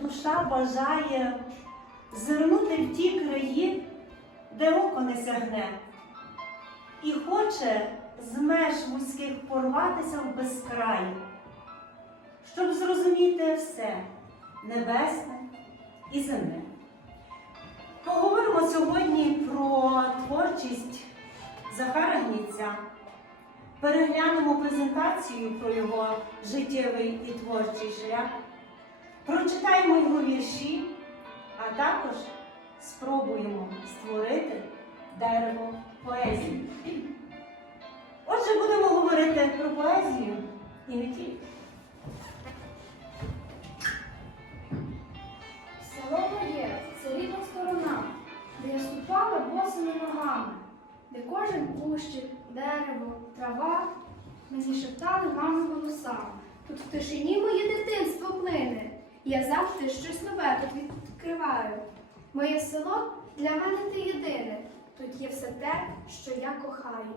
душа бажає зирнути в ті краї, де око не сягне, і хоче з меж вузьких порватися в безкрай, щоб зрозуміти все небесне і земне. Поговоримо сьогодні про творчість Захара Гніця. Переглянемо презентацію про його життєвий і творчий шлях. Прочитаємо його вірші, а також спробуємо створити дерево поезії. Отже, будемо говорити про поезію і не тільки. Село моє це рідна сторона, де я ступала босими ногами, де кожен кущик, дерево, трава мені шептали мами голосами. Тут в тишині моє дитинство плине, я завжди щось нове тут відкриваю. Моє село для мене ти єдине, тут є все те, що я кохаю.